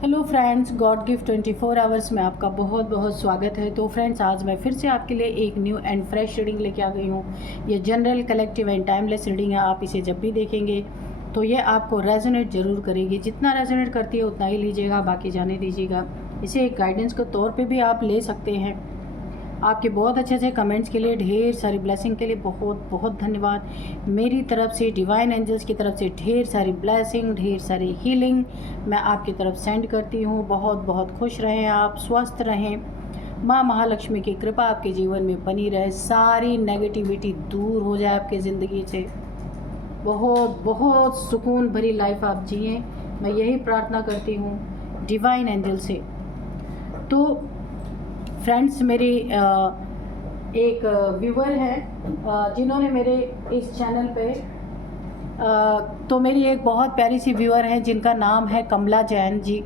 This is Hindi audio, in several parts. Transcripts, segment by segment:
Hello friends, God gift 24 hours में आपका बहुत बहुत स्वागत है। तो फ्रेंड्स, आज मैं फिर से आपके लिए एक न्यू एंड फ्रेश रीडिंग लेके आ गई हूँ। ये general, collective and timeless reading है। आप इसे जब भी देखेंगे तो ये आपको रेजोनेट ज़रूर करेगी। जितना रेजोनेट करती है उतना ही लीजिएगा, बाकी जाने दीजिएगा। इसे एक गाइडेंस के तौर पर भी आप ले सकते हैं। आपके बहुत अच्छे अच्छे कमेंट्स के लिए, ढेर सारी ब्लेसिंग के लिए बहुत बहुत धन्यवाद। मेरी तरफ से, डिवाइन एंजल्स की तरफ से ढेर सारी ब्लेसिंग, ढेर सारी हीलिंग मैं आपकी तरफ सेंड करती हूँ। बहुत बहुत खुश रहें आप, स्वस्थ रहें। माँ महालक्ष्मी की कृपा आपके जीवन में बनी रहे। सारी नेगेटिविटी दूर हो जाए आपके ज़िंदगी से। बहुत बहुत सुकून भरी लाइफ आप जिए, मैं यही प्रार्थना करती हूँ डिवाइन एंजल से। तो फ्रेंड्स, मेरी एक व्यूवर है जिन्होंने मेरे इस चैनल पे तो मेरी एक बहुत प्यारी सी व्यूअर है जिनका नाम है कमला जैन जी।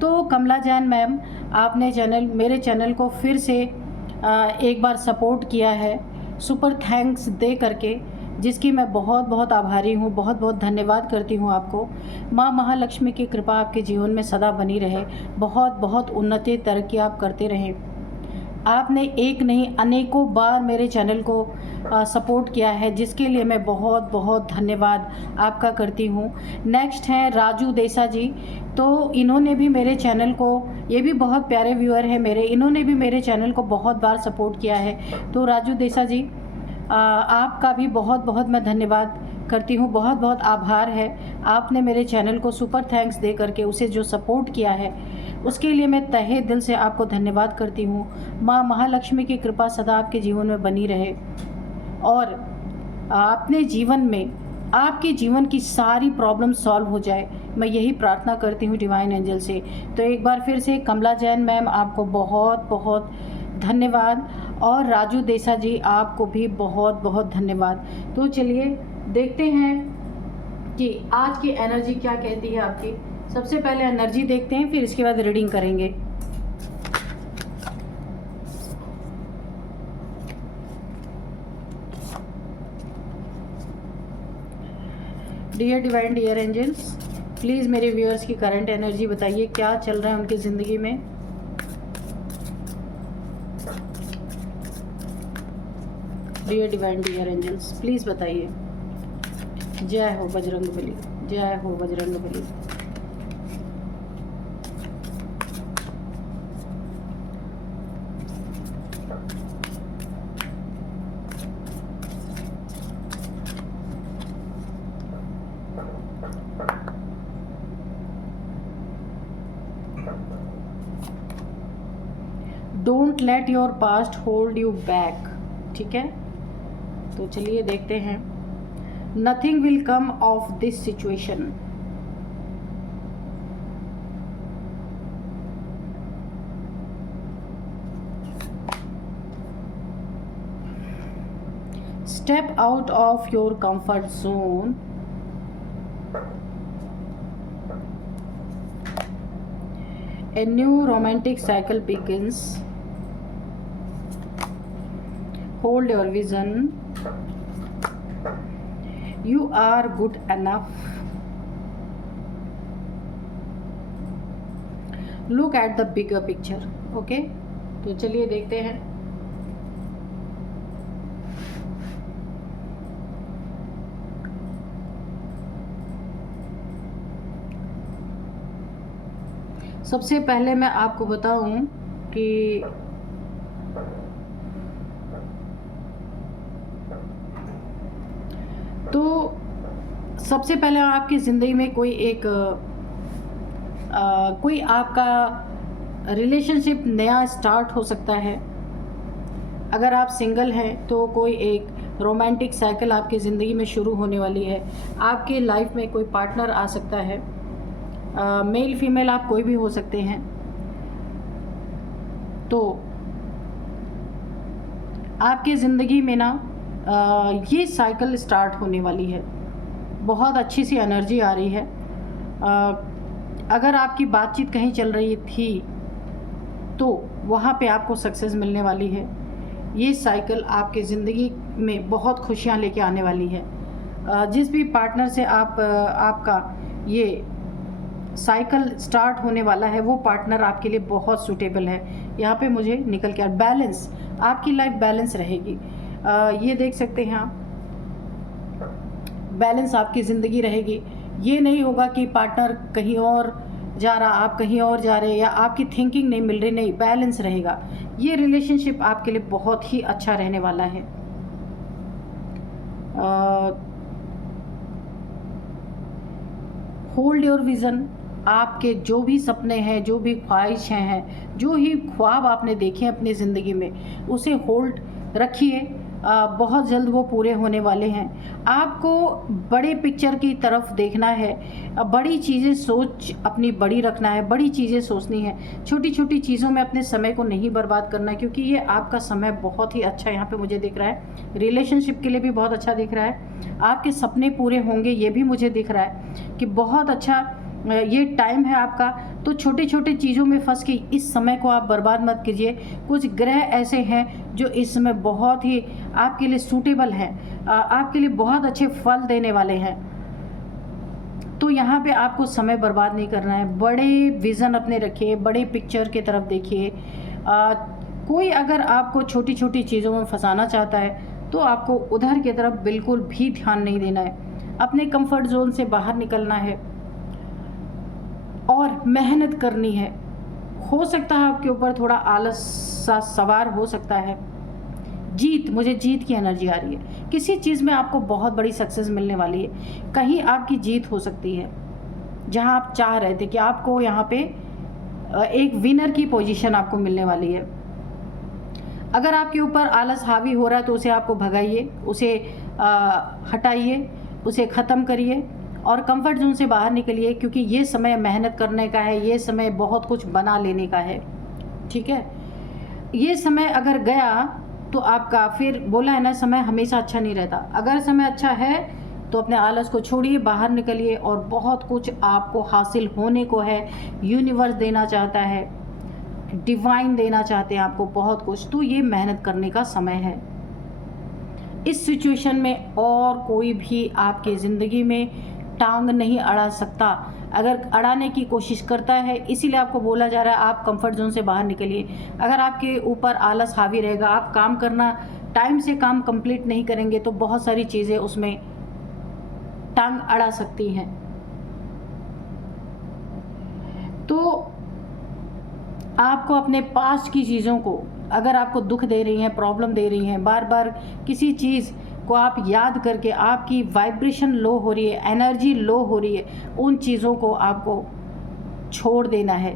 तो कमला जैन मैम, आपने मेरे चैनल को फिर से एक बार सपोर्ट किया है, सुपर थैंक्स दे करके, जिसकी मैं बहुत बहुत आभारी हूँ। बहुत बहुत धन्यवाद करती हूँ आपको। माँ महालक्ष्मी की कृपा आपके जीवन में सदा बनी रहे। बहुत बहुत उन्नति, तरक्की आप करते रहें। आपने एक नहीं अनेकों बार मेरे चैनल को सपोर्ट किया है, जिसके लिए मैं बहुत बहुत धन्यवाद आपका करती हूँ। नेक्स्ट हैं राजू देसा जी। तो इन्होंने भी मेरे चैनल को, ये भी बहुत प्यारे व्यूअर हैं मेरे, इन्होंने भी मेरे चैनल को बहुत बार सपोर्ट किया है। तो राजू देसा जी, आपका भी बहुत बहुत मैं धन्यवाद करती हूँ। बहुत बहुत आभार है, आपने मेरे चैनल को सुपर थैंक्स दे करके उसे जो सपोर्ट किया है उसके लिए मैं तहे दिल से आपको धन्यवाद करती हूँ। माँ महालक्ष्मी की कृपा सदा आपके जीवन में बनी रहे और अपने जीवन में आपके जीवन की सारी प्रॉब्लम सॉल्व हो जाए, मैं यही प्रार्थना करती हूँ डिवाइन एंजल से। तो एक बार फिर से कमला जैन मैम, आपको बहुत बहुत धन्यवाद, और राजू देसा जी, आपको भी बहुत बहुत धन्यवाद। तो चलिए देखते हैं कि आज की एनर्जी क्या कहती है आपकी। सबसे पहले एनर्जी देखते हैं, फिर इसके बाद रीडिंग करेंगे। Dear divine, dear angels, please मेरे व्यूअर्स की करंट एनर्जी बताइए, क्या चल रहा है उनकी ज़िंदगी में। डियर डिवाइन, डियर एंजल्स, प्लीज़ बताइए। जय हो बजरंगबली, जय हो Bajrangbali. Don't let your past hold you back. ठीक है, तो चलिए देखते हैं। Nothing will come of this situation. Step out of your comfort zone. A new romantic cycle begins. Hold your vision. You are good enough. Look at the bigger picture. Okay? तो चलिए देखते हैं। सबसे पहले मैं आपको बताऊं कि तो सबसे पहले आपकी ज़िंदगी में कोई आपका रिलेशनशिप नया स्टार्ट हो सकता है। अगर आप सिंगल हैं तो कोई एक रोमांटिक साइकिल आपकी ज़िंदगी में शुरू होने वाली है। आपके लाइफ में कोई पार्टनर आ सकता है। मेल फीमेल आप कोई भी हो सकते हैं। तो आपकी ज़िंदगी में ना ये साइकिल स्टार्ट होने वाली है। बहुत अच्छी सी एनर्जी आ रही है। अगर आपकी बातचीत कहीं चल रही थी तो वहाँ पे आपको सक्सेस मिलने वाली है। ये साइकिल आपके ज़िंदगी में बहुत खुशियाँ लेके आने वाली है। जिस भी पार्टनर से आपका ये साइकिल स्टार्ट होने वाला है वो पार्टनर आपके लिए बहुत सूटेबल है। यहाँ पे मुझे निकल के बैलेंस, आपकी लाइफ बैलेंस रहेगी। ये देख सकते हैं आप, बैलेंस आपकी ज़िंदगी रहेगी। ये नहीं होगा कि पार्टनर कहीं और जा रहा, आप कहीं और जा रहे, या आपकी थिंकिंग नहीं मिल रही, नहीं, बैलेंस रहेगा। ये रिलेशनशिप आपके लिए बहुत ही अच्छा रहने वाला है। होल्ड योर विज़न, आपके जो भी सपने हैं, जो भी ख्वाहिशें हैं, जो ही ख्वाब आपने देखे हैं अपनी ज़िंदगी में, उसे होल्ड रखिए। बहुत जल्द वो पूरे होने वाले हैं। आपको बड़े पिक्चर की तरफ देखना है, बड़ी चीज़ें सोच अपनी बड़ी रखना है, बड़ी चीज़ें सोचनी है, छोटी छोटी चीज़ों में अपने समय को नहीं बर्बाद करना है, क्योंकि ये आपका समय बहुत ही अच्छा यहाँ पे मुझे दिख रहा है। रिलेशनशिप के लिए भी बहुत अच्छा दिख रहा है। आपके सपने पूरे होंगे ये भी मुझे दिख रहा है कि बहुत अच्छा ये टाइम है आपका। तो छोटे छोटे चीज़ों में फंस के इस समय को आप बर्बाद मत कीजिए। कुछ ग्रह ऐसे हैं जो इस समय बहुत ही आपके लिए सूटेबल हैं, आपके लिए बहुत अच्छे फल देने वाले हैं। तो यहाँ पे आपको समय बर्बाद नहीं करना है। बड़े विज़न अपने रखिए, बड़े पिक्चर की तरफ देखिए। कोई अगर आपको छोटी छोटी चीज़ों में फंसाना चाहता है तो आपको उधर की तरफ बिल्कुल भी ध्यान नहीं देना है। अपने कंफर्ट जोन से बाहर निकलना है और मेहनत करनी है। हो सकता है आपके ऊपर थोड़ा आलस सा सवार हो सकता है। मुझे जीत की एनर्जी आ रही है। किसी चीज़ में आपको बहुत बड़ी सक्सेस मिलने वाली है। कहीं आपकी जीत हो सकती है जहां आप चाह रहे थे कि आपको यहाँ पे एक विनर की पोजीशन आपको मिलने वाली है। अगर आपके ऊपर आलस हावी हो रहा है तो उसे आपको भगाइए, उसे हटाइए, उसे ख़त्म करिए और कंफर्ट जोन से बाहर निकलिए, क्योंकि ये समय मेहनत करने का है, ये समय बहुत कुछ बना लेने का है। ठीक है, ये समय अगर गया तो आपका, फिर बोला है ना, समय हमेशा अच्छा नहीं रहता। अगर समय अच्छा है तो अपने आलस को छोड़िए, बाहर निकलिए और बहुत कुछ आपको हासिल होने को है। यूनिवर्स देना चाहता है, डिवाइन देना चाहते हैं आपको बहुत कुछ। तो ये मेहनत करने का समय है। इस सिचुएशन में और कोई भी आपकी ज़िंदगी में टांग नहीं अड़ा सकता। अगर अड़ाने की कोशिश करता है, इसीलिए आपको बोला जा रहा है आप कंफर्ट जोन से बाहर निकलिए। अगर आपके ऊपर आलस हावी रहेगा, आप काम करना, टाइम से काम कंप्लीट नहीं करेंगे तो बहुत सारी चीज़ें उसमें टांग अड़ा सकती हैं। तो आपको अपने पास्ट की चीज़ों को, अगर आपको दुख दे रही हैं, प्रॉब्लम दे रही हैं, बार बार किसी चीज़ को आप याद करके आपकी वाइब्रेशन लो हो रही है, एनर्जी लो हो रही है, उन चीज़ों को आपको छोड़ देना है।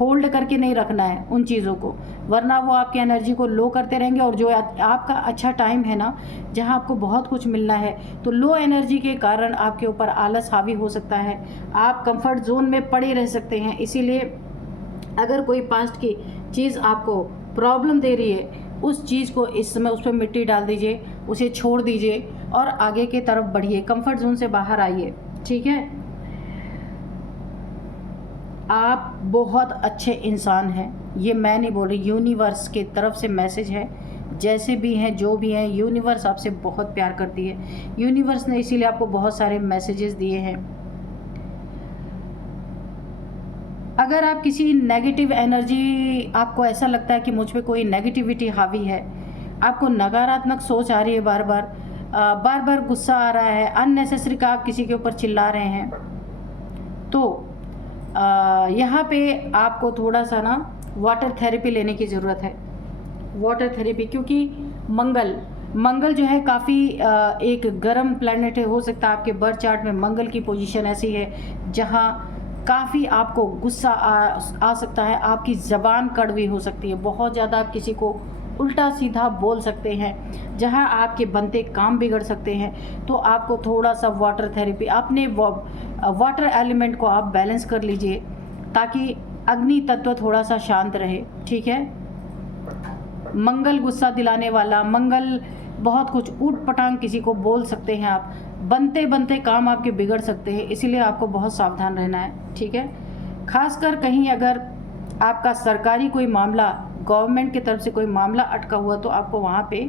होल्ड करके नहीं रखना है उन चीज़ों को, वरना वो आपकी एनर्जी को लो करते रहेंगे। और जो आपका अच्छा टाइम है ना, जहाँ आपको बहुत कुछ मिलना है, तो लो एनर्जी के कारण आपके ऊपर आलस हावी हो सकता है, आप कंफर्ट जोन में पड़े रह सकते हैं। इसीलिए अगर कोई पास्ट की चीज़ आपको प्रॉब्लम दे रही है, उस चीज़ को इस समय उस पर मिट्टी डाल दीजिए, उसे छोड़ दीजिए और आगे की तरफ बढ़िए, कंफर्ट जोन से बाहर आइए। ठीक है, आप बहुत अच्छे इंसान हैं, ये मैं नहीं बोल रही, यूनिवर्स की तरफ से मैसेज है। जैसे भी हैं, जो भी हैं, यूनिवर्स आपसे बहुत प्यार करती है। यूनिवर्स ने इसीलिए आपको बहुत सारे मैसेजेस दिए हैं। अगर आप किसी नेगेटिव एनर्जी, आपको ऐसा लगता है कि मुझ पे कोई नेगेटिविटी हावी है, आपको नकारात्मक सोच आ रही है, बार बार गुस्सा आ रहा है, अननेसेसरी का आप किसी के ऊपर चिल्ला रहे हैं, तो यहाँ पे आपको थोड़ा सा ना वाटर थेरेपी लेने की ज़रूरत है। वाटर थेरेपी, क्योंकि मंगल जो है काफ़ी एक गर्म प्लैनेट है। हो सकता है आपके बर्थ चार्ट में मंगल की पोजीशन ऐसी है जहाँ काफ़ी आपको गुस्सा आ सकता है, आपकी ज़बान कड़वी हो सकती है, बहुत ज़्यादा आप किसी को उल्टा सीधा बोल सकते हैं, जहां आपके बनते काम बिगड़ सकते हैं। तो आपको थोड़ा सा वाटर थेरेपी, अपने वाटर एलिमेंट को आप बैलेंस कर लीजिए ताकि अग्नि तत्व थोड़ा सा शांत रहे। ठीक है, मंगल गुस्सा दिलाने वाला, मंगल बहुत कुछ ऊट पटांग किसी को बोल सकते हैं आप, बनते काम आपके बिगड़ सकते हैं, इसीलिए आपको बहुत सावधान रहना है। ठीक है, खासकर कहीं अगर आपका सरकारी कोई मामला, गवर्नमेंट की तरफ से कोई मामला अटका हुआ, तो आपको वहाँ पे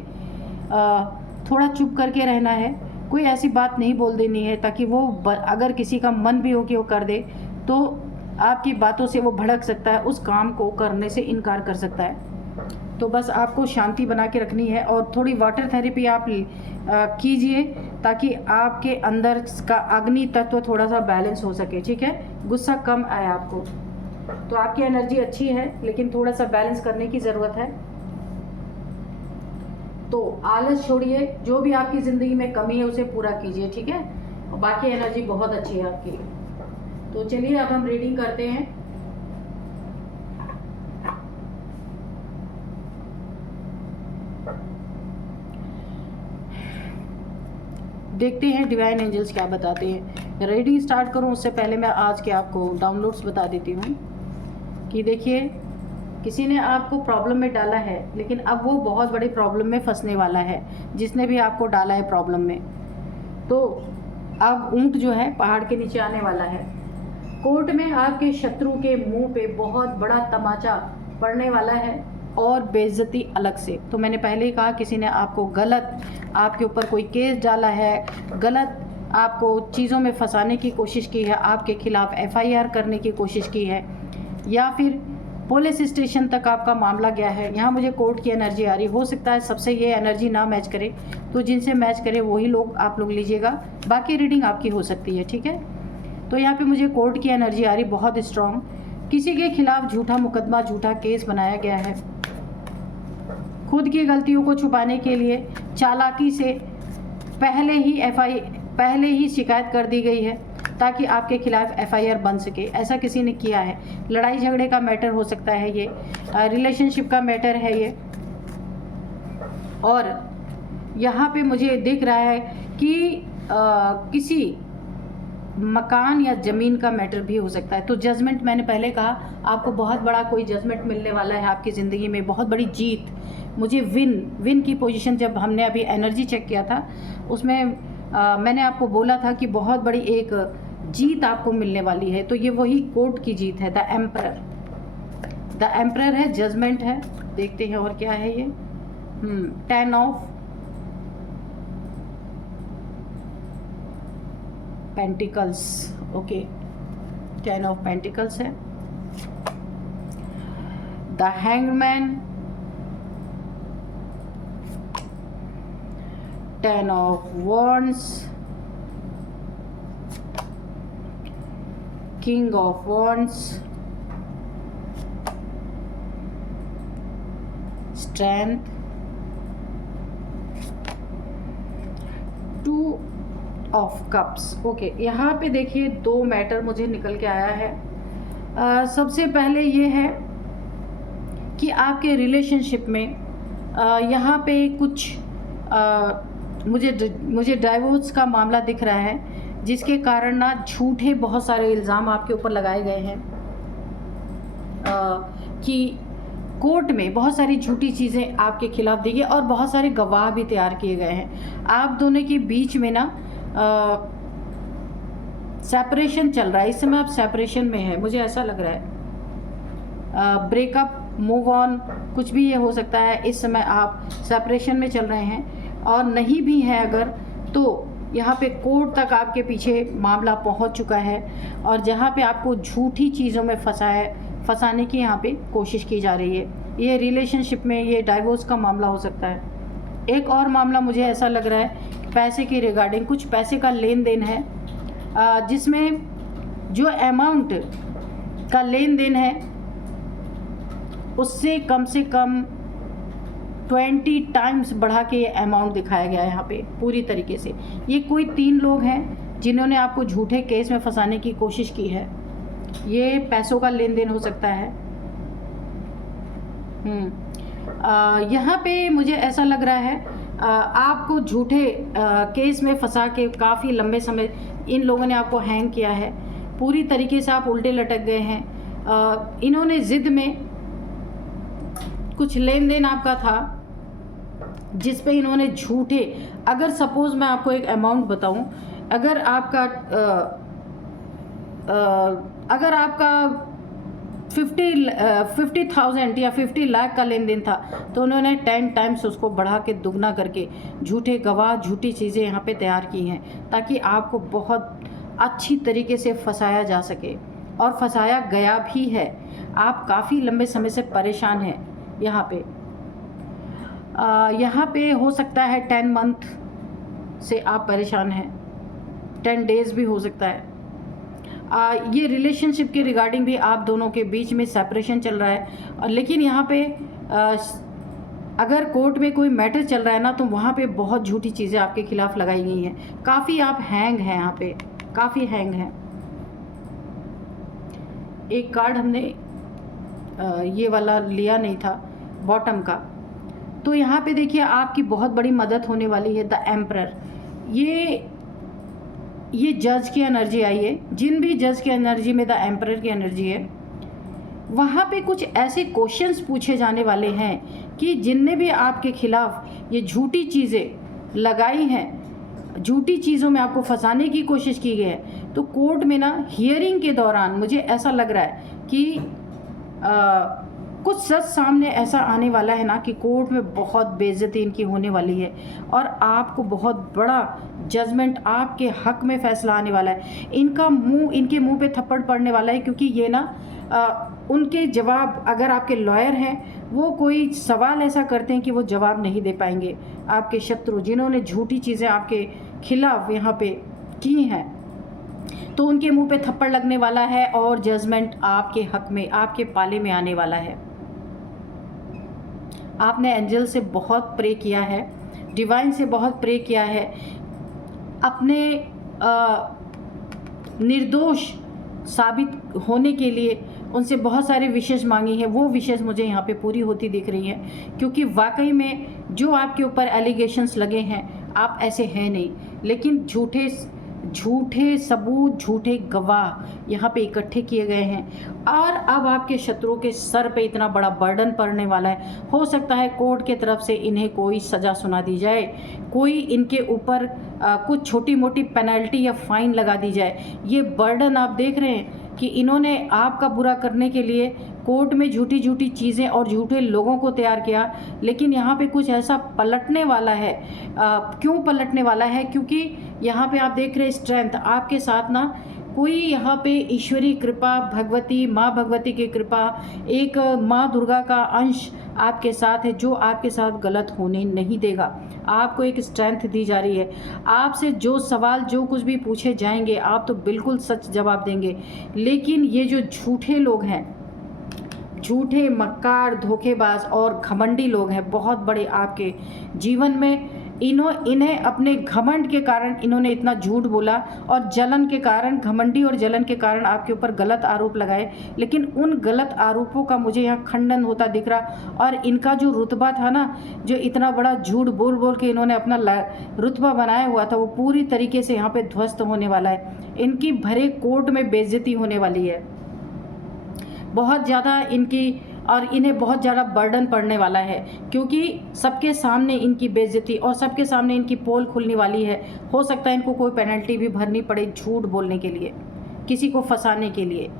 थोड़ा चुप करके रहना है, कोई ऐसी बात नहीं बोल देनी है ताकि वो अगर किसी का मन भी हो कि वो कर दे तो आपकी बातों से वो भड़क सकता है, उस काम को करने से इनकार कर सकता है। तो बस आपको शांति बना के रखनी है और थोड़ी वाटर थेरेपी आप कीजिए ताकि आपके अंदर का अग्नि तत्व थोड़ा सा बैलेंस हो सके, ठीक है। गुस्सा कम आए आपको, तो आपकी एनर्जी अच्छी है लेकिन थोड़ा सा बैलेंस करने की ज़रूरत है। तो आलस छोड़िए, जो भी आपकी ज़िंदगी में कमी है उसे पूरा कीजिए, ठीक है। और बाकी एनर्जी बहुत अच्छी है आपकी। तो चलिए अब हम रीडिंग करते हैं। देखते हैं डिवाइन एंजल्स क्या बताते हैं। रीडिंग स्टार्ट करूं उससे पहले मैं आज के आपको डाउनलोड्स बता देती हूं कि देखिए, किसी ने आपको प्रॉब्लम में डाला है लेकिन अब वो बहुत बड़ी प्रॉब्लम में फंसने वाला है, जिसने भी आपको डाला है प्रॉब्लम में। तो अब ऊंट जो है पहाड़ के नीचे आने वाला है। कोर्ट में आपके शत्रु के मुंह पे बहुत बड़ा तमाचा पड़ने वाला है और बेइज्जती अलग से। तो मैंने पहले ही कहा, किसी ने आपको गलत, आपके ऊपर कोई केस डाला है, गलत आपको चीज़ों में फंसाने की कोशिश की है, आपके खिलाफ FIR करने की कोशिश की है, या फिर पुलिस स्टेशन तक आपका मामला गया है। यहाँ मुझे कोर्ट की एनर्जी आ रही, हो सकता है सबसे ये एनर्जी ना मैच करे, तो जिनसे मैच करे वही लोग आप लोग लीजिएगा, बाकी रीडिंग आपकी हो सकती है, ठीक है। तो यहाँ पे मुझे कोर्ट की एनर्जी आ रही बहुत स्ट्रॉन्ग। किसी के खिलाफ झूठा मुकदमा, झूठा केस बनाया गया है। खुद की गलतियों को छुपाने के लिए चालाकी से पहले ही शिकायत कर दी गई है ताकि आपके खिलाफ FIR बन सके। ऐसा किसी ने किया है। लड़ाई झगड़े का मैटर हो सकता है ये, रिलेशनशिप का मैटर है ये। और यहाँ पे मुझे दिख रहा है कि किसी मकान या ज़मीन का मैटर भी हो सकता है। तो जजमेंट, मैंने पहले कहा आपको बहुत बड़ा कोई जजमेंट मिलने वाला है आपकी ज़िंदगी में, बहुत बड़ी जीत। मुझे विन की पोजीशन, जब हमने अभी एनर्जी चेक किया था उसमें मैंने आपको बोला था कि बहुत बड़ी एक जीत आपको मिलने वाली है। तो ये वही कोर्ट की जीत है। द एम्परर है, जजमेंट है। देखते हैं और क्या है ये। 10 of pentacles, okay, 10 of pentacles है। The hangman, 10 of wands, king of wands, strength, 2 of cups. Okay, यहाँ पे देखिए 2 मैटर मुझे निकल के आया है। सबसे पहले ये है कि आपके रिलेशनशिप में यहाँ पे कुछ मुझे डाइवोर्स का मामला दिख रहा है, जिसके कारण ना झूठे बहुत सारे इल्ज़ाम आपके ऊपर लगाए गए हैं कि कोर्ट में बहुत सारी झूठी चीज़ें आपके खिलाफ दी गई और बहुत सारे गवाह भी तैयार किए गए हैं। आप दोनों के बीच में ना सेपरेशन चल रहा है। इस समय आप सेपरेशन में है, मुझे ऐसा लग रहा है। ब्रेकअप, मूव ऑन, कुछ भी ये हो सकता है। इस समय आप सेपरेशन में चल रहे हैं, और नहीं भी है अगर, तो यहाँ पे कोर्ट तक आपके पीछे मामला पहुँच चुका है, और जहाँ पे आपको झूठी चीज़ों में फंसाने की यहाँ पे कोशिश की जा रही है। ये रिलेशनशिप में ये डाइवोर्स का मामला हो सकता है। एक और मामला मुझे ऐसा लग रहा है कि पैसे के रिगार्डिंग कुछ पैसे का लेन देन है, जिसमें जो अमाउंट का लेन देन है उससे कम से कम 20 टाइम्स बढ़ा के अमाउंट दिखाया गया है यहाँ पे पूरी तरीके से। ये कोई 3 लोग हैं जिन्होंने आपको झूठे केस में फंसाने की कोशिश की है। ये पैसों का लेन देन हो सकता है। यहाँ पे मुझे ऐसा लग रहा है आपको झूठे केस में फंसा के काफ़ी लंबे समय इन लोगों ने आपको हैंग किया है। पूरी तरीके से आप उल्टे लटक गए हैं। इन्होंने ज़िद में कुछ लेन देन आपका था जिस पे इन्होंने झूठे, अगर सपोज़ मैं आपको एक अमाउंट बताऊं, अगर आपका 50,000 या 50 लाख का लेन देन था, तो उन्होंने 10 टाइम्स उसको बढ़ा के दुगना करके झूठे गवाह, झूठी चीज़ें यहाँ पे तैयार की हैं ताकि आपको बहुत अच्छी तरीके से फंसाया जा सके। और फंसाया गया भी है। आप काफ़ी लंबे समय से परेशान हैं। यहाँ पे हो सकता है 10 मंथ से आप परेशान हैं, 10 डेज़ भी हो सकता है। ये रिलेशनशिप के रिगार्डिंग भी आप दोनों के बीच में सेपरेशन चल रहा है। लेकिन यहाँ पे अगर कोर्ट में कोई मैटर चल रहा है ना, तो वहाँ पे बहुत झूठी चीज़ें आपके खिलाफ लगाई गई हैं। काफ़ी आप हैंग हैं, यहाँ पे काफ़ी हैंग हैं। एक कार्ड हमने ये वाला लिया नहीं था, बॉटम का। तो यहाँ पे देखिए आपकी बहुत बड़ी मदद होने वाली है। द एम्परर, ये जज की एनर्जी आई है। जिन भी जज की एनर्जी में द एम्परर की एनर्जी है, वहाँ पे कुछ ऐसे क्वेश्चंस पूछे जाने वाले हैं कि जिनने भी आपके खिलाफ ये झूठी चीज़ें लगाई हैं, झूठी चीज़ों में आपको फंसाने की कोशिश की गई है, तो कोर्ट में ना हियरिंग के दौरान मुझे ऐसा लग रहा है कि कुछ सच सामने ऐसा आने वाला है ना कि कोर्ट में बहुत बेइज्जती इनकी होने वाली है और आपको बहुत बड़ा जजमेंट, आपके हक में फैसला आने वाला है। इनके मुंह पे थप्पड़ पड़ने वाला है, क्योंकि ये ना उनके जवाब, अगर आपके लॉयर हैं, वो कोई सवाल ऐसा करते हैं कि वो जवाब नहीं दे पाएंगे। आपके शत्रु जिन्होंने झूठी चीज़ें आपके खिलाफ यहाँ पे की हैं, तो उनके मुंह पे थप्पड़ लगने वाला है और जजमेंट आपके हक में, आपके पाले में आने वाला है। आपने एंजल से बहुत प्रे किया है, डिवाइन से बहुत प्रे किया है, अपने निर्दोष साबित होने के लिए उनसे बहुत सारे विशेष मांगी हैं। वो विशेष मुझे यहाँ पे पूरी होती दिख रही हैं, क्योंकि वाकई में जो आपके ऊपर एलिगेशंस लगे हैं, आप ऐसे हैं नहीं, लेकिन झूठे सबूत, झूठे गवाह यहाँ पे इकट्ठे किए गए हैं और अब आपके शत्रुओं के सर पे इतना बड़ा बर्डन पड़ने वाला है। हो सकता है कोर्ट के तरफ से इन्हें कोई सज़ा सुना दी जाए, कोई इनके ऊपर कुछ छोटी मोटी पेनल्टी या फाइन लगा दी जाए। ये बर्डन आप देख रहे हैं कि इन्होंने आपका बुरा करने के लिए कोर्ट में झूठी झूठी चीज़ें और झूठे लोगों को तैयार किया, लेकिन यहाँ पे कुछ ऐसा पलटने वाला है। क्यों पलटने वाला है? क्योंकि यहाँ पे आप देख रहे हैं स्ट्रेंथ आपके साथ ना, कोई यहाँ पे ईश्वरी कृपा, भगवती माँ भगवती की कृपा, एक माँ दुर्गा का अंश आपके साथ है, जो आपके साथ गलत होने नहीं देगा। आपको एक स्ट्रेंथ दी जा रही है। आपसे जो सवाल जो कुछ भी पूछे जाएंगे, आप तो बिल्कुल सच जवाब देंगे। लेकिन ये जो झूठे लोग हैं, झूठे, मक्कार, धोखेबाज और घमंडी लोग हैं बहुत बड़े आपके जीवन में, इन्हें अपने घमंड के कारण इन्होंने इतना झूठ बोला और जलन के कारण, घमंडी और जलन के कारण आपके ऊपर गलत आरोप लगाए। लेकिन उन गलत आरोपों का मुझे यहाँ खंडन होता दिख रहा, और इनका जो रुतबा था ना, जो इतना बड़ा झूठ बोल बोल के इन्होंने अपना रुतबा बनाया हुआ था, वो पूरी तरीके से यहाँ पे ध्वस्त होने वाला है। इनकी भरे कोर्ट में बेइज्जती होने वाली है बहुत ज़्यादा इनकी, और इन्हें बहुत ज़्यादा बर्डन पड़ने वाला है, क्योंकि सबके सामने इनकी बेइज्जती और सबके सामने इनकी पोल खुलने वाली है। हो सकता है इनको कोई पेनल्टी भी भरनी पड़े झूठ बोलने के लिए, किसी को फंसाने के लिए।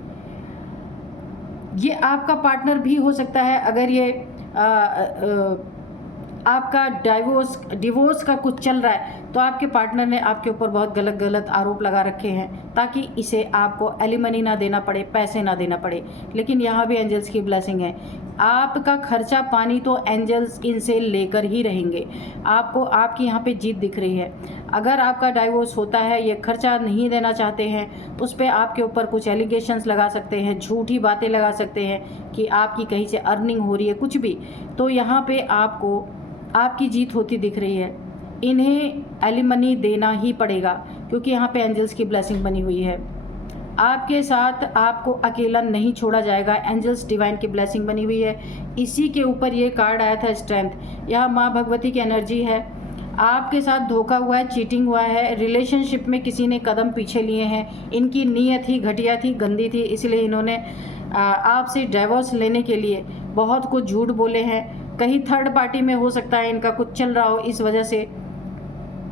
ये आपका पार्टनर भी हो सकता है। अगर ये आपका डिवोर्स का कुछ चल रहा है, तो आपके पार्टनर ने आपके ऊपर बहुत गलत आरोप लगा रखे हैं, ताकि इसे आपको एलिमनी ना देना पड़े, पैसे ना देना पड़े। लेकिन यहाँ भी एंजल्स की ब्लेसिंग है। आपका खर्चा पानी तो एंजल्स इनसे लेकर ही रहेंगे। आपको आपकी यहाँ पे जीत दिख रही है। अगर आपका डाइवोर्स होता है, ये खर्चा नहीं देना चाहते हैं, उस पर आपके ऊपर कुछ एलिगेशंस लगा सकते हैं, झूठी बातें लगा सकते हैं कि आपकी कहीं से अर्निंग हो रही है, कुछ भी। तो यहाँ पे आपको आपकी जीत होती दिख रही है। इन्हें एलिमनी देना ही पड़ेगा, क्योंकि यहाँ पे एंजल्स की ब्लेसिंग बनी हुई है। आपके साथ आपको अकेला नहीं छोड़ा जाएगा। एंजल्स डिवाइन की ब्लेसिंग बनी हुई है। इसी के ऊपर ये कार्ड आया था स्ट्रेंथ। यहाँ माँ भगवती की एनर्जी है। आपके साथ धोखा हुआ है, चीटिंग हुआ है, रिलेशनशिप में किसी ने कदम पीछे लिए हैं, इनकी नीयत ही घटिया थी, गंदी थी, इसलिए इन्होंने आपसे डिवोर्स लेने के लिए बहुत कुछ झूठ बोले हैं। कहीं थर्ड पार्टी में हो सकता है इनका कुछ चल रहा हो, इस वजह से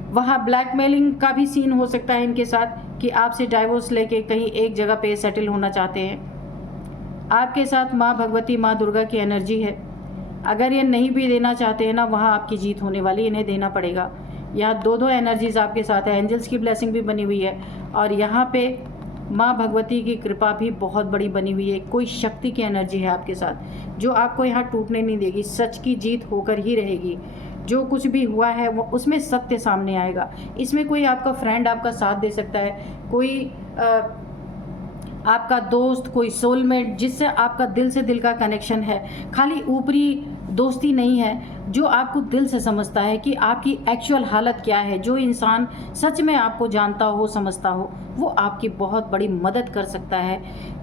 वहाँ ब्लैकमेलिंग का भी सीन हो सकता है इनके साथ, कि आपसे डाइवोर्स लेके कहीं एक जगह पे सेटल होना चाहते हैं। आपके साथ माँ भगवती, माँ दुर्गा की एनर्जी है। अगर ये नहीं भी देना चाहते हैं ना, वहाँ आपकी जीत होने वाली, इन्हें देना पड़ेगा। यहाँ दो एनर्जीज आपके साथ है। एंजल्स की ब्लेसिंग भी बनी हुई है, और यहाँ पे माँ भगवती की कृपा भी बहुत बड़ी बनी हुई है। कोई शक्ति की एनर्जी है आपके साथ जो आपको यहाँ टूटने नहीं देगी। सच की जीत होकर ही रहेगी। जो कुछ भी हुआ है वो उसमें सत्य सामने आएगा। इसमें कोई आपका फ्रेंड आपका साथ दे सकता है, कोई आपका दोस्त, कोई सोलमेट जिससे आपका दिल से दिल का कनेक्शन है। खाली ऊपरी दोस्ती नहीं है, जो आपको दिल से समझता है कि आपकी एक्चुअल हालत क्या है। जो इंसान सच में आपको जानता हो, समझता हो, वो आपकी बहुत बड़ी मदद कर सकता है।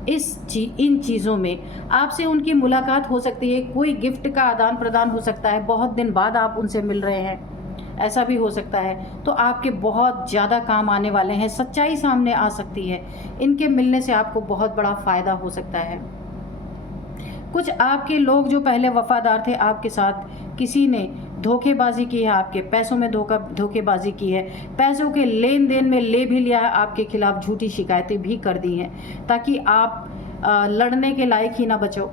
इन चीज़ों में आपसे उनकी मुलाकात हो सकती है, कोई गिफ्ट का आदान प्रदान हो सकता है, बहुत दिन बाद आप उनसे मिल रहे हैं, ऐसा भी हो सकता है। तो आपके बहुत ज़्यादा काम आने वाले हैं। सच्चाई सामने आ सकती है। इनके मिलने से आपको बहुत बड़ा फ़ायदा हो सकता है। कुछ आपके लोग जो पहले वफादार थे आपके साथ, किसी ने धोखेबाजी की है, आपके पैसों में धोखेबाजी की है, पैसों के लेन देन में ले भी लिया है, आपके खिलाफ झूठी शिकायतें भी कर दी हैं ताकि आप लड़ने के लायक ही ना बचो।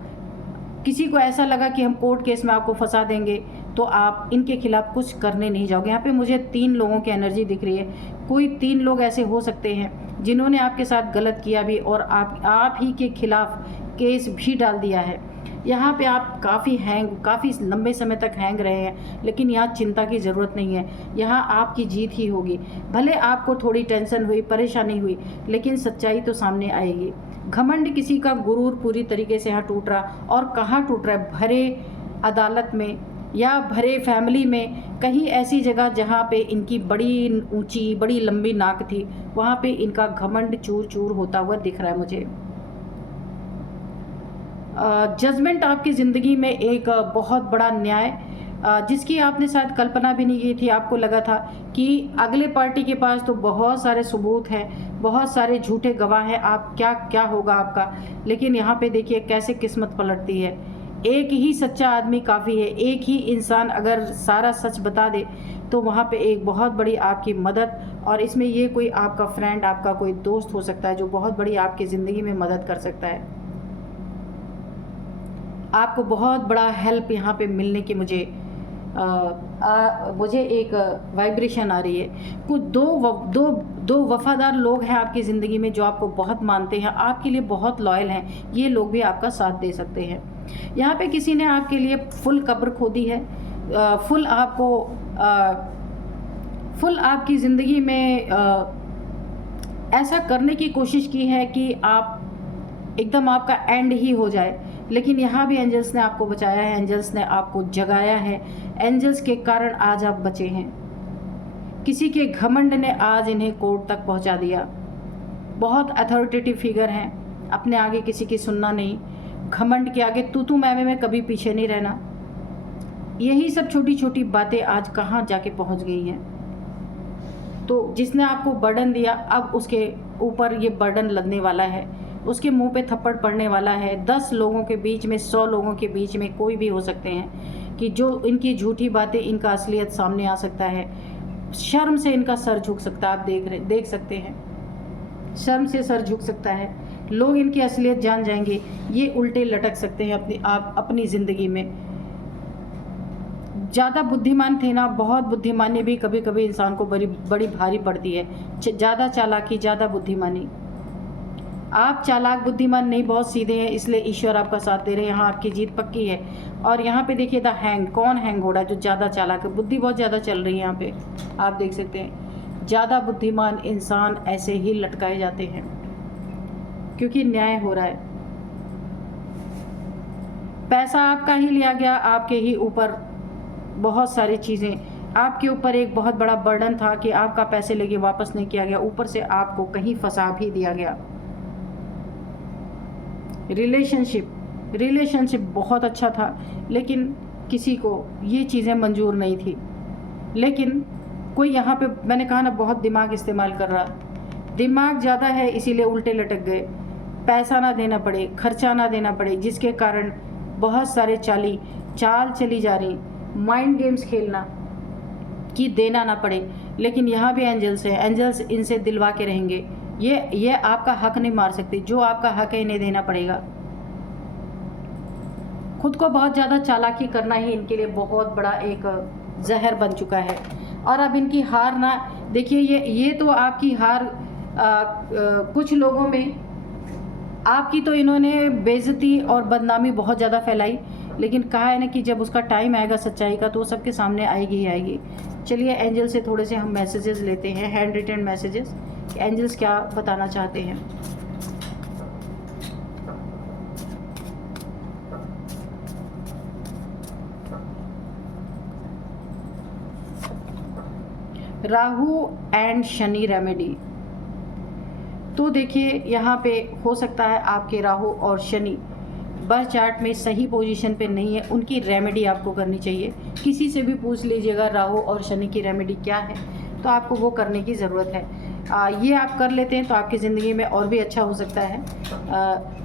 किसी को ऐसा लगा कि हम कोर्ट केस में आपको फंसा देंगे तो आप इनके खिलाफ कुछ करने नहीं जाओगे। यहाँ पे मुझे 3 लोगों की एनर्जी दिख रही है। कोई 3 लोग ऐसे हो सकते हैं जिन्होंने आपके साथ गलत किया भी और आप ही के खिलाफ केस भी डाल दिया है। यहाँ पे आप काफ़ी लंबे समय तक हैंग रहे हैं, लेकिन यहाँ चिंता की ज़रूरत नहीं है। यहाँ आपकी जीत ही होगी। भले आपको थोड़ी टेंशन हुई, परेशानी हुई, लेकिन सच्चाई तो सामने आएगी। घमंड किसी का गुरूर पूरी तरीके से यहाँ टूट रहा, और कहाँ टूट रहा है? भरे अदालत में या भरे फैमिली में, कहीं ऐसी जगह जहाँ पे इनकी बड़ी ऊंची, बड़ी लंबी नाक थी, वहाँ पे इनका घमंड चूर चूर होता हुआ दिख रहा है मुझे। जजमेंट आपकी ज़िंदगी में एक बहुत बड़ा न्याय, जिसकी आपने शायद कल्पना भी नहीं की थी। आपको लगा था कि अगले पार्टी के पास तो बहुत सारे सबूत हैं, बहुत सारे झूठे गवाह हैं, आप क्या होगा आपका। लेकिन यहाँ पे देखिए कैसे किस्मत पलटती है। एक ही सच्चा आदमी काफ़ी है। एक ही इंसान अगर सारा सच बता दे तो वहाँ पे एक बहुत बड़ी आपकी मदद, और इसमें ये कोई आपका फ्रेंड, आपका कोई दोस्त हो सकता है जो बहुत बड़ी आपकी ज़िंदगी में मदद कर सकता है। आपको बहुत बड़ा हेल्प यहाँ पे मिलने की मुझे एक वाइब्रेशन आ रही है। कुछ दो वफादार लोग हैं आपकी ज़िंदगी में जो आपको बहुत मानते हैं, आपके लिए बहुत लॉयल हैं। ये लोग भी आपका साथ दे सकते हैं। यहाँ पे किसी ने आपके लिए फुल कब्र खोदी है, फुल आपकी ज़िंदगी में ऐसा करने की कोशिश की है कि आप एकदम आपका एंड ही हो जाए। लेकिन यहाँ भी एंजल्स ने आपको बचाया है, एंजल्स ने आपको जगाया है। एंजल्स के कारण आज आप बचे हैं। किसी के घमंड ने आज इन्हें कोर्ट तक पहुँचा दिया। बहुत अथॉरिटेटिव फिगर हैं, अपने आगे किसी की सुनना नहीं, घमंड के आगे तू मैं में कभी पीछे नहीं रहना। यही सब छोटी छोटी बातें आज कहाँ जाके पहुँच गई हैं। तो जिसने आपको बर्डन दिया, अब उसके ऊपर ये बर्डन लदने वाला है, उसके मुंह पे थप्पड़ पड़ने वाला है। 10 लोगों के बीच में, 100 लोगों के बीच में कोई भी हो सकते हैं कि जो इनकी झूठी बातें, इनका असलियत सामने आ सकता है। शर्म से इनका सर झुक सकता है, आप देख सकते हैं, शर्म से सर झुक सकता है। लोग इनकी असलियत जान जाएंगे, ये उल्टे लटक सकते हैं अपनी ज़िंदगी में। ज़्यादा बुद्धिमान थे ना, बहुत बुद्धिमानी भी कभी कभी इंसान को बड़ी भारी पड़ती है। ज़्यादा चालाकी, ज़्यादा बुद्धिमानी। आप चालाक बुद्धिमान नहीं, बहुत सीधे हैं, इसलिए ईश्वर आपका साथ दे रहे हैं। यहाँ आपकी जीत पक्की है। और यहाँ पे देखिए द हैंग, कौन हैंग हो रहा है? जो ज़्यादा चालाक है। बुद्धि बहुत ज़्यादा चल रही है यहाँ पे, आप देख सकते हैं। ज़्यादा बुद्धिमान इंसान ऐसे ही लटकाए जाते हैं क्योंकि न्याय हो रहा है। पैसा आपका ही लिया गया, आपके ही ऊपर बहुत सारी चीज़ें, आपके ऊपर एक बहुत बड़ा बर्डन था कि आपका पैसे लेके वापस नहीं किया गया, ऊपर से आपको कहीं फंसा भी दिया गया। रिलेशनशिप बहुत अच्छा था, लेकिन किसी को ये चीज़ें मंजूर नहीं थी। लेकिन कोई यहाँ पे, मैंने कहा ना, बहुत दिमाग इस्तेमाल कर रहा, दिमाग ज़्यादा है, इसीलिए उल्टे लटक गए। पैसा ना देना पड़े, खर्चा ना देना पड़े, जिसके कारण बहुत सारे चाल चली जा रही, माइंड गेम्स खेलना कि देना ना पड़े। लेकिन यहाँ भी एंजल्स हैं, एंजल्स इनसे दिलवा के रहेंगे। ये आपका हक नहीं मार सकते, जो आपका हक है इन्हें देना पड़ेगा। खुद को बहुत ज़्यादा चालाकी करना ही इनके लिए बहुत बड़ा एक जहर बन चुका है। और अब इनकी हार ना देखिए, ये तो आपकी हार कुछ लोगों में आपकी तो इन्होंने बेइज्जती और बदनामी बहुत ज़्यादा फैलाई, लेकिन कहा है ना कि जब उसका टाइम आएगा सच्चाई का तो वो सबके सामने आएगी ही आएगी। चलिए एंजल से थोड़े से हम मैसेजेस लेते हैं, हैंड रिटन मैसेजेस, एंजल्स क्या बताना चाहते हैं। Rahu and Shani remedy. तो देखिए यहाँ पे हो सकता है आपके राहु और शनि बर्थ चार्ट में सही पोजीशन पे नहीं है, उनकी रेमेडी आपको करनी चाहिए। किसी से भी पूछ लीजिएगा राहु और शनि की रेमेडी क्या है, तो आपको वो करने की ज़रूरत है। ये आप कर लेते हैं तो आपकी ज़िंदगी में और भी अच्छा हो सकता है।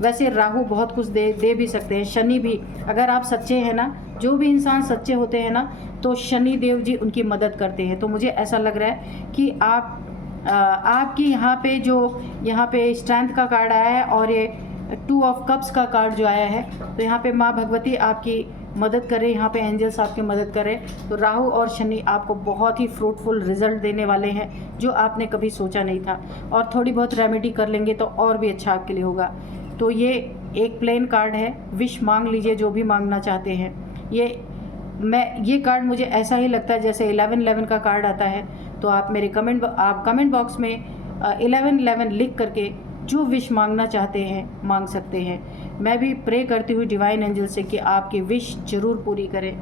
वैसे राहु बहुत कुछ दे भी सकते हैं, शनि भी। अगर आप सच्चे हैं ना, जो भी इंसान सच्चे होते हैं ना, तो शनि देव जी उनकी मदद करते हैं। तो मुझे ऐसा लग रहा है कि आपकी यहाँ पे स्ट्रेंथ का कार्ड आया है और ये 2 ऑफ कप्स का कार्ड जो आया है, तो यहाँ पे माँ भगवती आपकी मदद करे, यहाँ पे एंजल्स आपकी मदद करें। तो राहु और शनि आपको बहुत ही फ्रूटफुल रिजल्ट देने वाले हैं, जो आपने कभी सोचा नहीं था। और थोड़ी बहुत रेमेडी कर लेंगे तो और भी अच्छा आपके लिए होगा। तो ये एक प्लेन कार्ड है, विश मांग लीजिए जो भी मांगना चाहते हैं। ये कार्ड मुझे ऐसा ही लगता है जैसे 1111 का कार्ड आता है। तो आप कमेंट बॉक्स में 1111 लिख करके जो विश मांगना चाहते हैं मांग सकते हैं। मैं भी प्रे करती हूँ डिवाइन एंजल से कि आपकी विश जरूर पूरी करें।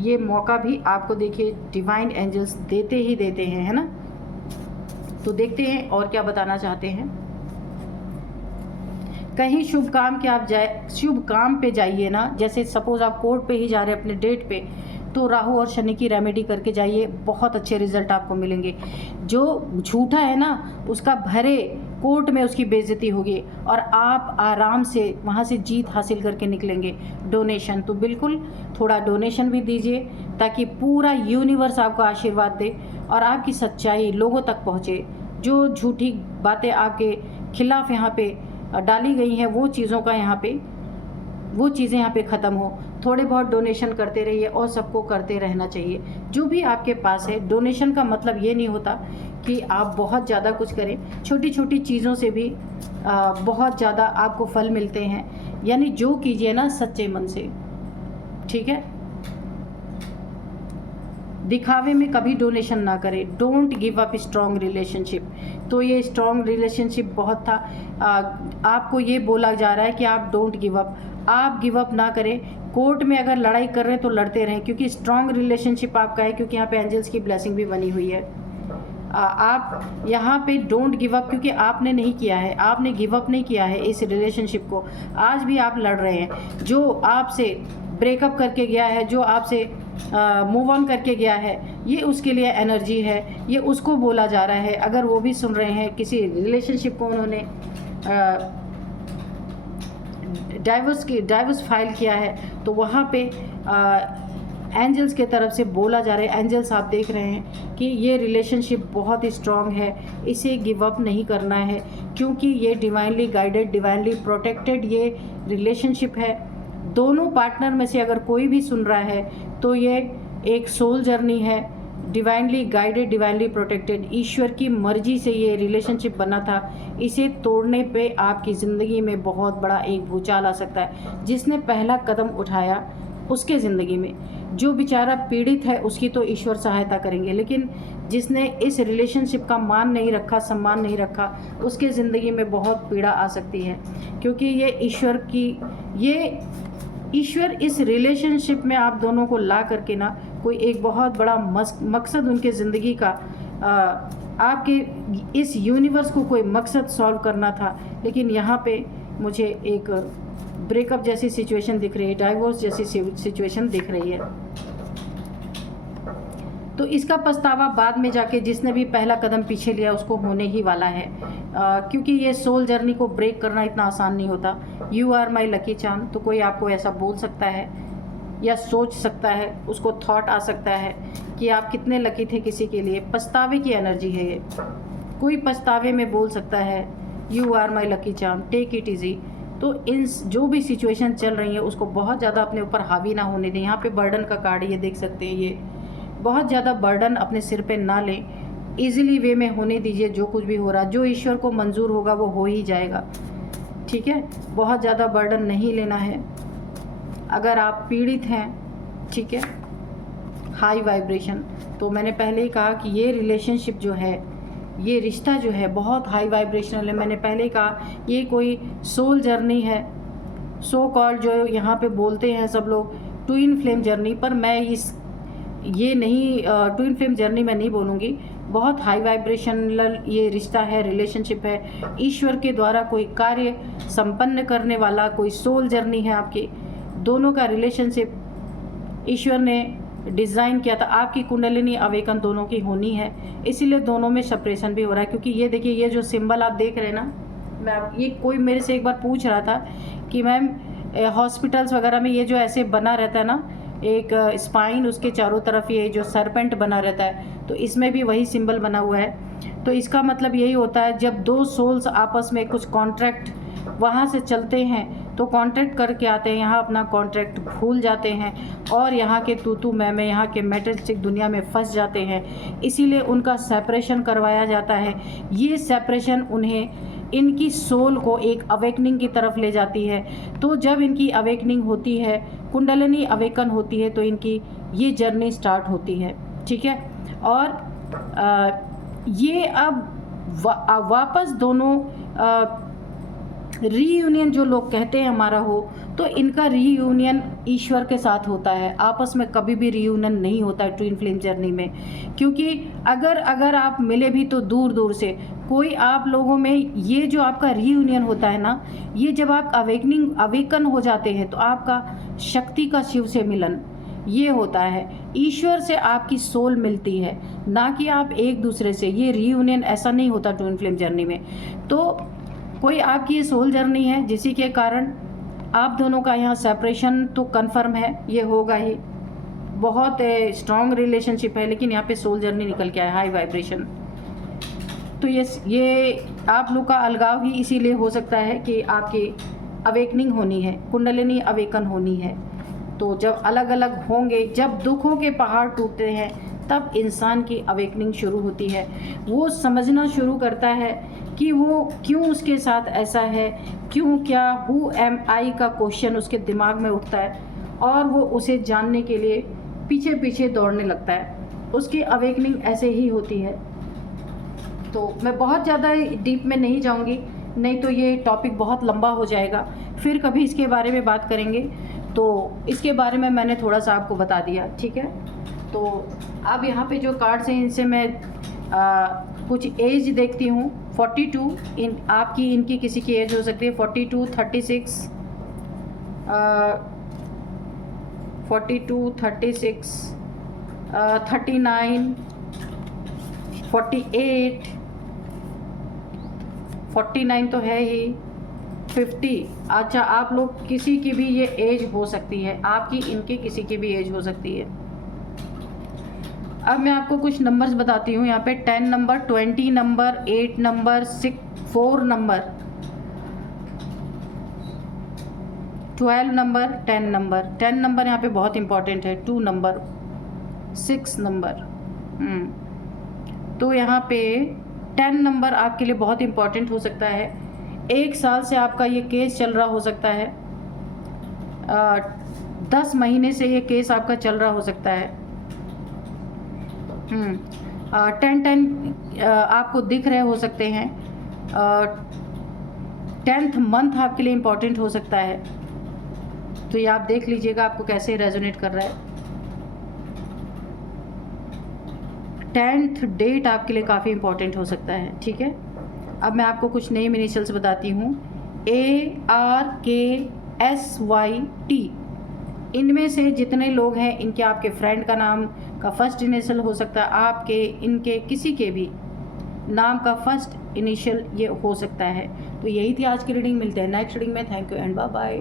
ये मौका भी आपको देखिए डिवाइन एंजल्स देते ही देते हैं, है ना। तो देखते हैं और क्या बताना चाहते हैं। कहीं शुभ काम पे जाइए ना, जैसे सपोज आप कोर्ट पे ही जा रहे हैं अपने डेट पे, तो राहु और शनि की रेमेडी करके जाइए, बहुत अच्छे रिजल्ट आपको मिलेंगे। जो झूठा है ना, उसका भरे कोर्ट में उसकी बेइज्जती होगी और आप आराम से वहाँ से जीत हासिल करके निकलेंगे। डोनेशन तो बिल्कुल थोड़ा डोनेशन भी दीजिए, ताकि पूरा यूनिवर्स आपको आशीर्वाद दे और आपकी सच्चाई लोगों तक पहुँचे। जो झूठी बातें आपके खिलाफ यहाँ पे डाली गई हैं, वो चीज़ें यहाँ पे ख़त्म हो। थोड़े बहुत डोनेशन करते रहिए और सबको करते रहना चाहिए जो भी आपके पास है। डोनेशन का मतलब ये नहीं होता कि आप बहुत ज़्यादा कुछ करें, छोटी छोटी चीज़ों से भी बहुत ज़्यादा आपको फल मिलते हैं। यानी जो कीजिए ना सच्चे मन से, ठीक है। दिखावे में कभी डोनेशन ना करें। Don't give up strong relationship. तो ये स्ट्रॉन्ग रिलेशनशिप बहुत था, आपको ये बोला जा रहा है कि आप डोंट गिव अप, आप गिव अप ना करें। कोर्ट में अगर लड़ाई कर रहे हैं तो लड़ते रहें, क्योंकि स्ट्रॉन्ग रिलेशनशिप आपका है, क्योंकि यहाँ पे एंजल्स की ब्लेसिंग भी बनी हुई है। आप यहाँ पे डोंट गिव अप, क्योंकि आपने नहीं किया है, आपने गिव अप नहीं किया है इस रिलेशनशिप को। आज भी आप लड़ रहे हैं। जो आपसे ब्रेकअप करके गया है, जो आपसे मूव ऑन करके गया है, ये उसके लिए एनर्जी है, ये उसको बोला जा रहा है। अगर वो भी सुन रहे हैं, किसी रिलेशनशिप को उन्होंने डाइवर्स फाइल किया है, तो वहाँ पे एंजल्स के तरफ से बोला जा रहा है, एंजल्स आप देख रहे हैं कि ये रिलेशनशिप बहुत ही स्ट्रॉन्ग है, इसे गिव अप नहीं करना है, क्योंकि ये डिवाइनली गाइडेड, डिवाइनली प्रोटेक्टेड ये रिलेशनशिप है। दोनों पार्टनर में से अगर कोई भी सुन रहा है तो ये एक सोल जर्नी है, डिवाइनली गाइडेड, डिवाइनली प्रोटेक्टेड, ईश्वर की मर्जी से ये रिलेशनशिप बना था। इसे तोड़ने पे आपकी ज़िंदगी में बहुत बड़ा एक भूचाल आ सकता है। जिसने पहला कदम उठाया उसके ज़िंदगी में, जो बेचारा पीड़ित है उसकी तो ईश्वर सहायता करेंगे, लेकिन जिसने इस रिलेशनशिप का मान नहीं रखा, सम्मान नहीं रखा, उसके ज़िंदगी में बहुत पीड़ा आ सकती है। क्योंकि ये ईश्वर इस रिलेशनशिप में आप दोनों को ला करके ना कोई एक बहुत बड़ा मकसद उनके ज़िंदगी का, आपके इस यूनिवर्स को कोई मकसद सॉल्व करना था। लेकिन यहाँ पे मुझे एक ब्रेकअप जैसी सिचुएशन दिख रही है, डाइवोर्स जैसी सिचुएशन दिख रही है। तो इसका पछतावा बाद में जाके जिसने भी पहला कदम पीछे लिया उसको होने ही वाला है, क्योंकि ये सोल जर्नी को ब्रेक करना इतना आसान नहीं होता। You are my lucky charm, तो कोई आपको ऐसा बोल सकता है या सोच सकता है, उसको थॉट आ सकता है कि आप कितने लकी थे किसी के लिए। पछतावे की एनर्जी है ये, कोई पछतावे में बोल सकता है you are my lucky charm, take it easy. तो इन जो भी सिचुएशन चल रही है उसको बहुत ज़्यादा अपने ऊपर हावी ना होने दें। यहाँ पे बर्डन का कार्ड ये देख सकते हैं, ये बहुत ज़्यादा बर्डन अपने सिर पे ना लें। इजीली वे में होने दीजिए। जो कुछ भी हो रहा, जो ईश्वर को मंजूर होगा वो हो ही जाएगा, ठीक है। बहुत ज़्यादा बर्डन नहीं लेना है। अगर आप पीड़ित हैं, ठीक है, हाई वाइब्रेशन, तो मैंने पहले ही कहा कि ये रिलेशनशिप जो है, ये रिश्ता जो है बहुत हाई वाइब्रेशनल है। मैंने पहले ही कहा ये कोई सोल जर्नी है, सो कॉल्ड जो यहाँ पे बोलते हैं सब लोग ट्विन फ्लेम जर्नी, पर मैं ये नहीं ट्विन फ्लेम जर्नी मैं नहीं बोलूँगी। बहुत हाई वाइब्रेशनल ये रिश्ता है, रिलेशनशिप है। ईश्वर के द्वारा कोई कार्य संपन्न करने वाला कोई सोल जर्नी है आपकी। दोनों का रिलेशनशिप ईश्वर ने डिज़ाइन किया था। आपकी कुंडलिनी अवेकन दोनों की होनी है, इसीलिए दोनों में सेपरेशन भी हो रहा है। क्योंकि ये देखिए, ये जो सिंबल आप देख रहे हैं ना, ये कोई मेरे से एक बार पूछ रहा था कि मैम हॉस्पिटल्स वगैरह में ये जो ऐसे बना रहता है ना, एक स्पाइन, उसके चारों तरफ ये जो सरपेंट बना रहता है, तो इसमें भी वही सिंबल बना हुआ है। तो इसका मतलब यही होता है, जब दो सोल्स आपस में कुछ कॉन्ट्रैक्ट वहाँ से चलते हैं तो कॉन्ट्रैक्ट करके आते हैं, यहाँ अपना कॉन्ट्रैक्ट भूल जाते हैं और यहाँ के तू मैं यहाँ के मेटेरियलिस्टिक दुनिया में फंस जाते हैं। इसीलिए उनका सेपरेशन करवाया जाता है। ये सेपरेशन उन्हें, इनकी सोल को एक अवेकनिंग की तरफ ले जाती है। तो जब इनकी अवेकनिंग होती है, कुंडलिनी अवेकन होती है, तो इनकी ये जर्नी स्टार्ट होती है, ठीक है। और ये अब वापस दोनों रीयूनियन जो लोग कहते हैं हमारा हो, तो इनका रीयूनियन ईश्वर के साथ होता है। आपस में कभी भी रीयूनियन नहीं होता है ट्विन फ्लेम जर्नी में, क्योंकि अगर आप मिले भी तो दूर दूर से। कोई आप लोगों में ये जो आपका रीयूनियन होता है ना, ये जब आप अवेकन हो जाते हैं तो आपका शक्ति का शिव से मिलन ये होता है। ईश्वर से आपकी सोल मिलती है, ना कि आप एक दूसरे से। ये रीयूनियन ऐसा नहीं होता ट्विन फ्लेम जर्नी में। तो कोई आपकी ये सोल जर्नी है जिसी के कारण आप दोनों का यहाँ सेपरेशन तो कंफर्म है, ये होगा ही। बहुत स्ट्रॉन्ग रिलेशनशिप है, लेकिन यहाँ पे सोल जर्नी निकल के आया, हाई वाइब्रेशन। तो ये आप लोग का अलगाव ही इसीलिए हो सकता है कि आपकी अवेकनिंग होनी है, कुंडलिनी अवेकन होनी है। तो जब अलग अलग होंगे, जब दुखों के पहाड़ टूटते हैं, तब इंसान की अवेकनिंग शुरू होती है। वो समझना शुरू करता है कि वो क्यों उसके साथ ऐसा है, क्यों, क्या, हु एम आई का क्वेश्चन उसके दिमाग में उठता है और वो उसे जानने के लिए पीछे पीछे दौड़ने लगता है। उसकी अवेकनिंग ऐसे ही होती है। तो मैं बहुत ज़्यादा डीप में नहीं जाऊंगी, नहीं तो ये टॉपिक बहुत लंबा हो जाएगा। फिर कभी इसके बारे में बात करेंगे। तो इसके बारे में मैंने थोड़ा सा आपको बता दिया, ठीक है। तो अब यहाँ पे जो कार्ड्स हैं, इनसे मैं कुछ एज देखती हूँ। 42 आपकी, इनकी किसी की एज हो सकती है 42, 36, 42, 36, 39, 48, 49 तो है ही, 50। अच्छा, आप लोग किसी की भी ये एज हो सकती है, आपकी, इनकी, किसी की भी एज हो सकती है। अब मैं आपको कुछ नंबर्स बताती हूँ। यहाँ पे 10 number, 20 number, 8 number, 4 number, 12 number, 10 number. 10 number यहाँ पे बहुत इंपॉर्टेंट है, 2 नंबर, 6 नंबर। तो यहाँ पे 10 नंबर आपके लिए बहुत इंपॉर्टेंट हो सकता है। 1 साल से आपका ये केस चल रहा हो सकता है, 10 महीने से ये केस आपका चल रहा हो सकता है। 10 आपको दिख रहे हो सकते हैं। 10th मंथ आपके लिए इम्पॉर्टेंट हो सकता है। तो ये आप देख लीजिएगा आपको कैसे रेजोनेट कर रहा है। 10th डेट आपके लिए काफ़ी इम्पॉर्टेंट हो सकता है, ठीक है। अब मैं आपको कुछ नेम इनिशियल्स बताती हूँ। ARKSYT। इनमें से जितने लोग हैं, इनके आपके फ्रेंड का नाम का फर्स्ट इनिशियल हो सकता है, आपके, इनके, किसी के भी नाम का फर्स्ट इनिशियल ये हो सकता है। तो यही थी आज की रीडिंग। मिलते हैं नेक्स्ट रीडिंग में। Thank you and bye bye.